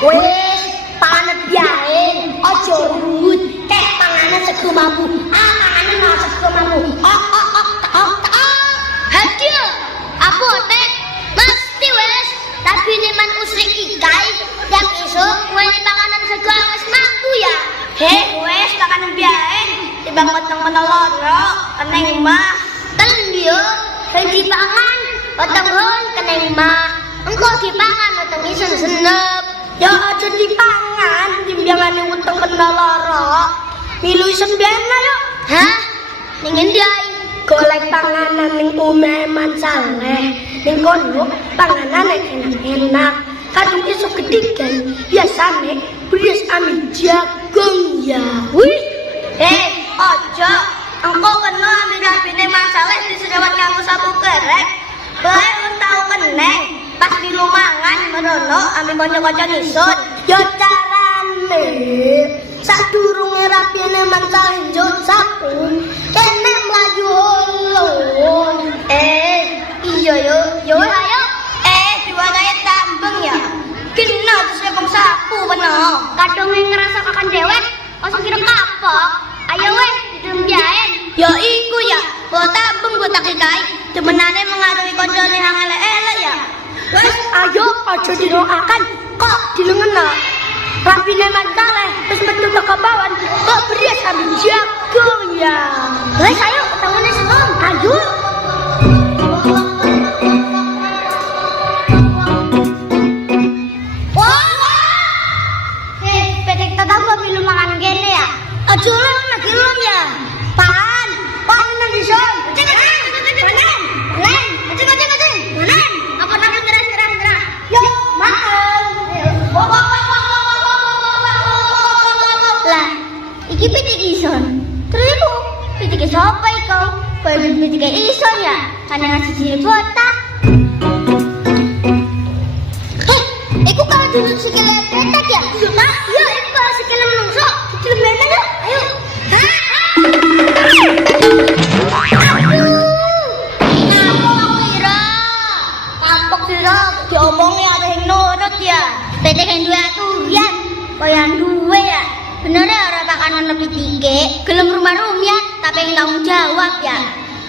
Wes, panganan biarin, ojo rut, kayak panganan segumamu. Panganan mau segumamu. Hadir, apa teh? Mesti wes, tapi ini man usrik ikai yang iso wes panganan sego wes mampu ya. Wes panganan biarin, timbang potong meneloro, keneng mah. Telen dia, yang dipangan, potong hon keneng mah. Engkau dipangan, potong isen senep. Ya aja dipangan, timbangan yang utang meneloro. Milu isen biana yuk. Hah? Ning endi ae? Golek panganan ning umeman saleh. Ning kono panganan enak-enak. Kadung iso ketigan, biasane beras amin jagung ya. Wih, Ojo, engkau kena ambil rapine masalah disedawat nganggo sapu kerek. Bae tau keneng. Pas di rumangan merono ambil kanca-kanca nisun. Ya carane sadurunge rapine masalah njot sapu, kene mlayu ulun. iya yo ayo. Diwadahi tambeng ya. Kena terus lepong sapu beno. Kadung ngerasa kakan dewek, ojo kira kapok. Ayo wes, hidung jaen. Ya iku ya, buat tambeng buat tak ikai. Temenane mengarungi koncone hang elek-elek ya. Wes, ayo aja didoakan. Kok dilengena? Rapine mantaleh, wis metu ke bawah. Kok beras ambil jagung ya. Wes ayo, ketawone seneng. Ayo. Pedek tetap gak pilih makan gini ya? Aja lah, nak ilum ya. Pan nang dison. Panen. Apa nak nyerah? Yo, makan. Lah, iki pitik ison. Terus iku pitik sapa iku? Kowe pitik ison ya? Kan ngasih sini botak. Iku kalau dulu sikile petak ya? Iya, iku kalau sikile menungso. Sikile petak yuk, ayo. Kapok sira, diomongi ada yang nurut ya. Pedek yang dua aturan, kaya duwe ya. Bener ya orang pakanan lebih tinggi. Gelem rumah rumiat, tapi yang tanggung jawab ya.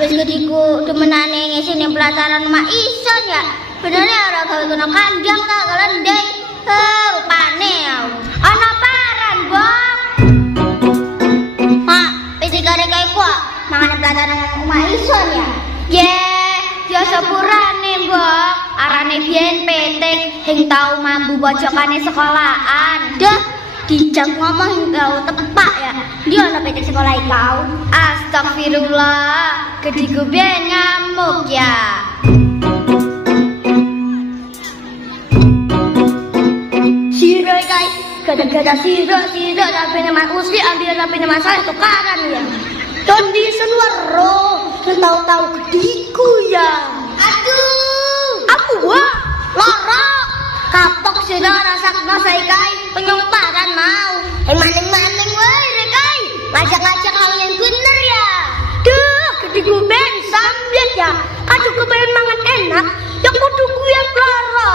Wis gediku demenane ngisi ning pelataran rumah ison ya. Bener ya orang gawe kena kandang tak kelendai. Rupane ya. Ana paran, Bang. Mak, pedek arek kaya kuwi mangan pelataran rumah ison ya. Ye, biasa purane, Mbok. arane biyen petik hing tau mambu pojokane sekolahan. Duh, dijak ngomong hing tau tepak ya. Ndi ana petik sekolah kau? Astagfirullah, gediku biyen ngamuk ya. Sira kai, gara-gara sira HP-nya Mas Usri ambil HP-nya Mas Saleh tukaran ya. Kondisen waro, tahu-tahu gediku ya. Aduh, Aku wah, lara. Kapok sira rasa masai kai, penyumparan mau. maning-maning wae rek kai. Ngajak-ngajak hal yang bener ya. Duh, gediku ben sambiat ya. Aduh kepengen mangan enak, ya kudu yang lara.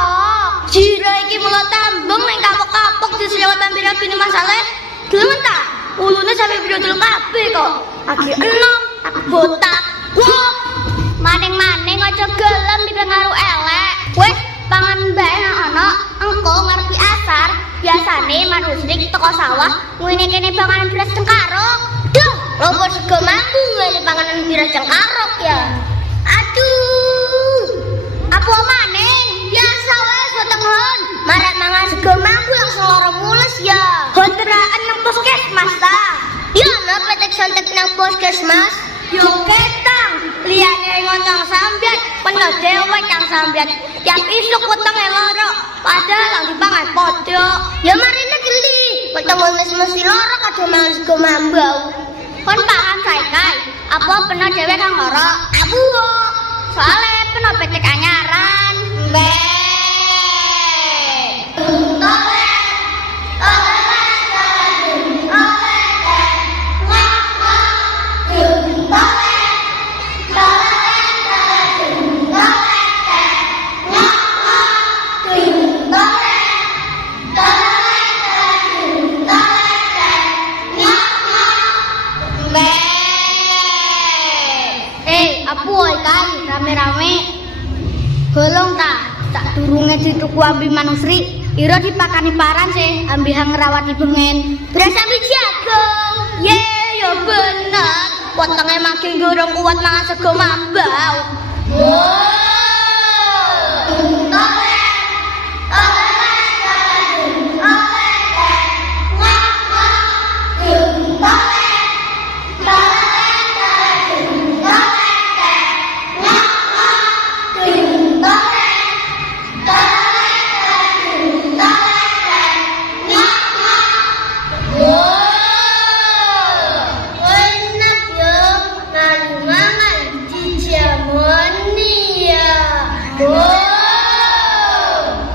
Jira iki mulo tambung ning kapok-kapok diselewat tampil bini masalah. Deleng ta? Ulune sampe video deleng kabeh kok. Aki enom, Aku botak. Wah, maning-maning aja gelem dipengaruh elek. Wes, pangan bae nang ana, engko ngerti asar. Biasane manusrik teko sawah ngene kene panganan beras cengkarok. Duh, lopo sego mambu ngene panganan beras cengkarok ya. Aduh. Apa maning? Biasa wae sotengon. Marek mangan sego mambu langsung lara mules ya. honteraan nang puskesmas ta. Ya, ana petek santet nang puskesmas. Yo ketang, liyane ngontong sambiat, penuh dewek kang sambiat. Tiap isuk wetenge loro, padahal lang dipangan padha. Ya marine geli, ketemu mesti lara kadhe mangan sego mambau. Kon paham sae kai, apa peno dhewe kang lara? Aku kok. Soale peno petek anyaran. Be. Apuy kan rame-rame golong ta tak durunge dituku ambi manusri ira dipakani paran sih ambi hang ngrawati bengen berasa ambi jagung Ye, yo bener. Wetenge makin gorong kuat mangan sego mambau.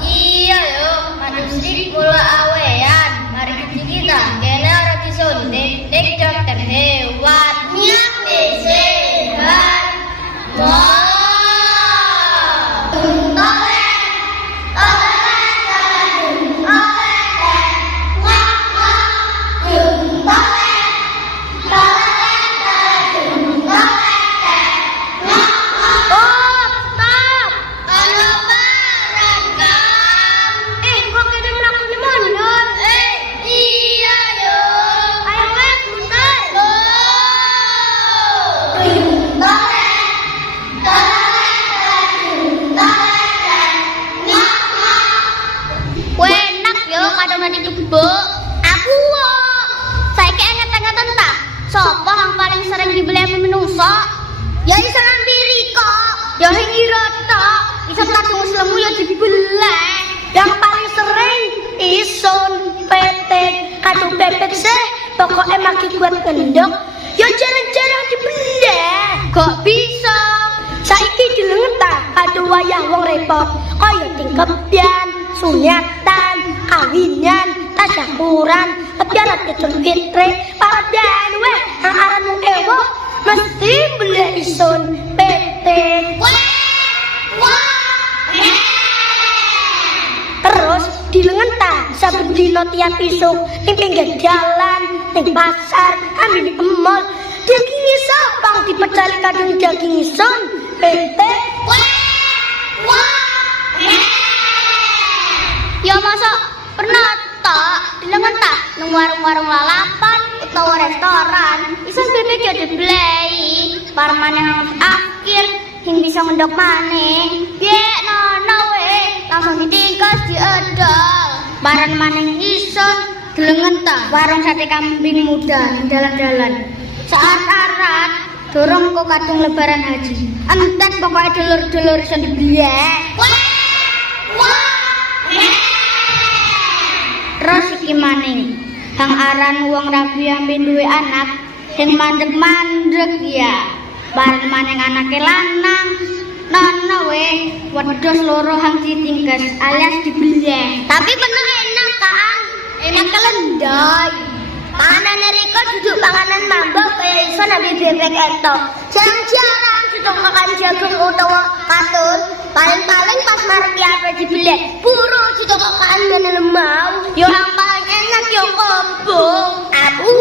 Iya yo, manusri kula awean. Mari kita kene ora disuntik ning dokter hewan. Nyate sehat. Aku saiki inget-ingeten ta sapa yang paling sering dibeli ame menungso? Ya iso diri kok. Ya sing ira tok, iso kadung selemu ya dibeleh. Yang paling sering isun, petek, kadu bebek sih. Pokoknya makin buat gendong. Ya jarang-jarang dibelah. Kok bisa? Saiki dilengen ta kadu wayah wong repot. Kaya tingkepian, sunyatan, kawinan, tasyakuran, pejarat kecil fitri, paradan weh, ang aran mong ewo, mesti beli isun, petek. Terus dilengen ta saben dina tiap isuk ning pinggir dalan, ning pasar, ambil di mall. Daging sapang dipecali kadang daging isun, petek. Ya masa pernah tak dilengen ta nang warung-warung lalapan utawa restoran iso bebek ya dibeli parmane akhir hing bisa ngendok maneh ye nono langsung ditingkas diedol. Barang maning ison delengen ta warung sate kambing muda dalan-dalan. Saat arat dorong kok kadung lebaran haji. Entet pokoknya dulur-dulur iso diblek. Terus iki maning hang aran wong rabi ambil duwe anak yang mandek-mandek ya. Bareng maning anake lanang nono we wedhus loro hang ditingkas alias dibleh. Tapi bener enak kan? Enak kelendai. Panganan riko duduk panganan mambo kaya iso nabi bebek etok. Jarang-jarang duduk makan jagung utawa katun. Paling-paling pas marki apa dibleh. Buru duduk makan ngene lemau. Yo ang paling enak yo kombo. Aku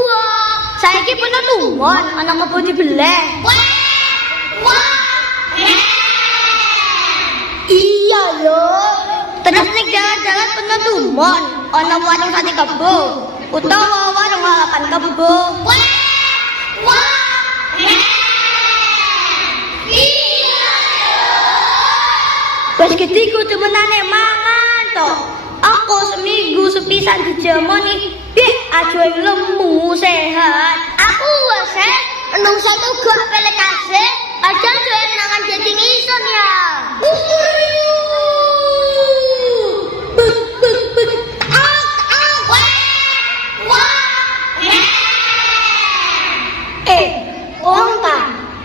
saiki bener luwon ana kebo dibleh. Iya lho. Terus nek jalan-jalan penuh tumon, ana warung sate kebo utawa warung lalapan kebo. Wes ketiku temenane mangan to. Aku seminggu sepisan dijemoni, aja lemu sehat. Aku wes menungsa tuga pelek kasih, aja doyan nangan jadi ngison ya.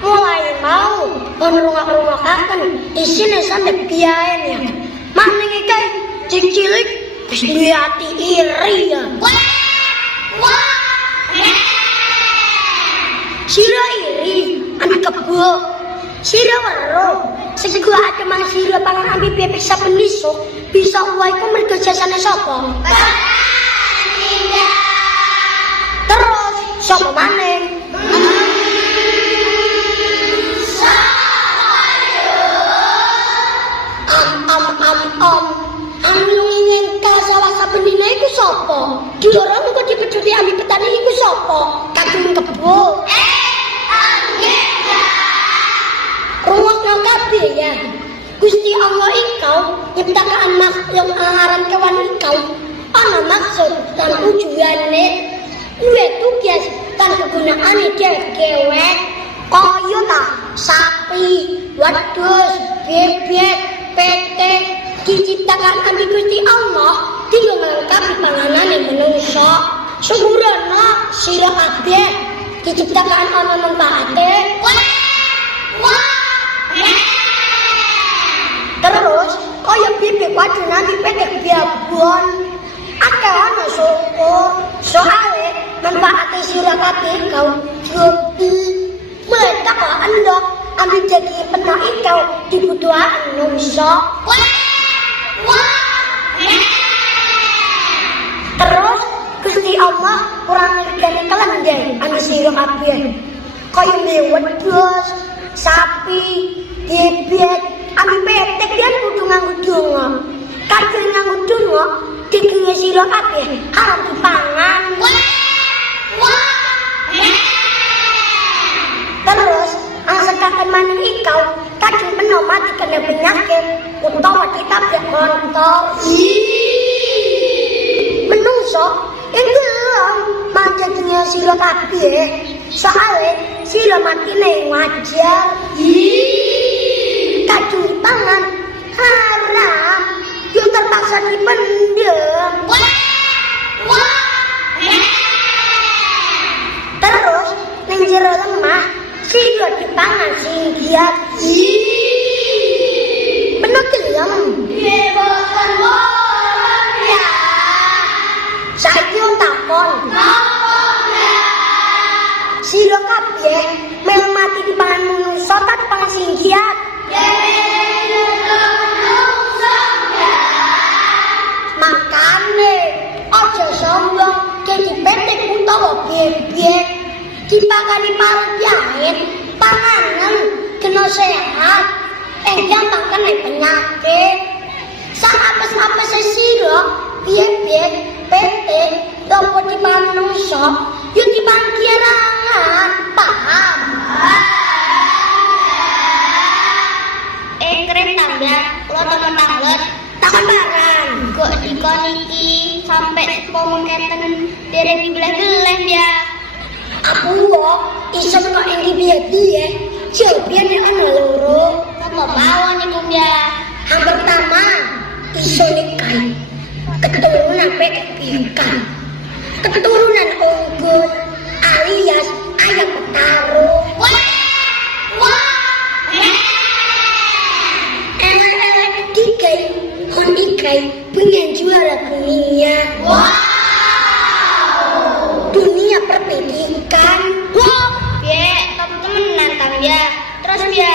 Mulai mau ngerungak-rungakaken isine sampe biayanya. Maning iki cilik wis duwe ati iri ya. Sira iri ambil kebo. Sira weruh sing gua ate mang sira pangan ambil bebek saben isuk bisa wae ku mergo jasane sapa? Terus sapa maneh? Anu ngengka salah saben dina iku sapa? Diorong kok dipecuti ambil petani iku sapa? Kadung kebo. Ruwakna kabeh ya. Gusti Allah ikau nyiptakan makhluk aran kewan ikau. Ana maksud dan tujuane luwe tugas dan kegunaane dewek kaya ta sapi, wedhus, bebek, petek diciptakan ambil Gusti Allah tinggal melengkapi panganane manungsa. Sempurna sira kabeh diciptakan ana manfaate. Terus kaya bebek waduh nanti petek biabon akeh ana syukur soale manfaate sira kabeh kau jobi mulai tak endok ambil jadi penuh ikau dibutuhan manungsa. Terus Gusti Allah kurang ngergani kelendeng anu sira kabeh kaya wedhus, sapi, bebek, ambil petek dia kudu nganggo donga. Kadang nganggo donga dikira sira kabeh haram dipangan. Terus angsekaken maning ikau kadang penuh mati kena penyakit utawa ditabrak motor. Menungso enggelam manjatnya sira kabeh soale sira matine wajar. Kadung dipangan haram yang terpaksa dipendem. Terus ning jero lemah sira dipangan sing giat. Bener gelem. Piye boten boten ya. Saiki takon. Sira kabeh mel mati dipangan manungsa ta dipangan sing giat. Makane aja sombong jadi petek utawa bebek dipakani para jahit panganan kena sehat gampang kena penyakit sak apes-apes sira bebek petek dapat dipangan manungsa yo dipangan kierangan paham. Keren tambah, lo temen tanglet. Takon sampai pomongketen dereng dibelah-belah ya. Aku kok iso kok ing piye-piye. Jawaban nek ana loro. Apa mawon iku ya? Yang pertama, iso nikah. Keturunan pekepikan. Keturunan unggul alias ayam petarung. Wah! Wah! Tiga, hon ikai pengen juara dunia. Dunia perpendidikan. Temenan Kang ya. Terus ya,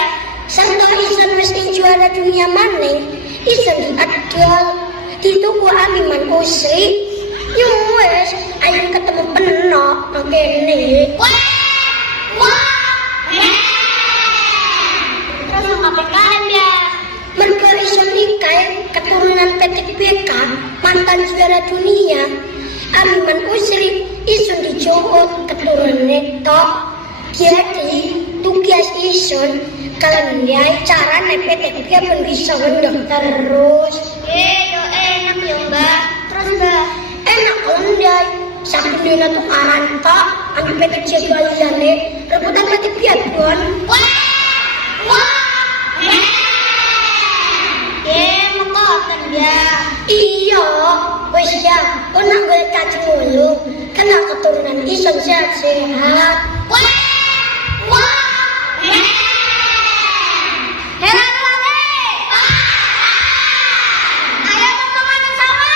Santo ison mesti juara dunia maning. Ison diadol. Dituku Amikman Usri. Yung wes, ayo ketemu penok ngene. terus ngapain ya? Mergo ison ikai keturunan petik bekan mantan juara dunia. Amikman Usri ison dijohot keturunan netok. Jadi tugas ison kalian lihat cara nepetek dia pun bisa ngendok terus. Yo enak ya Mbak. Terus Mbak, Enak ondai sampai dia tukaran tak ambil petek jebaliane rebutan petek dia pun. Mekoten ya. Iya, wes ya, nak boleh cacing mulu, kena keturunan ison sehat-sehat. Heran lagi. Ayo teman-teman sama.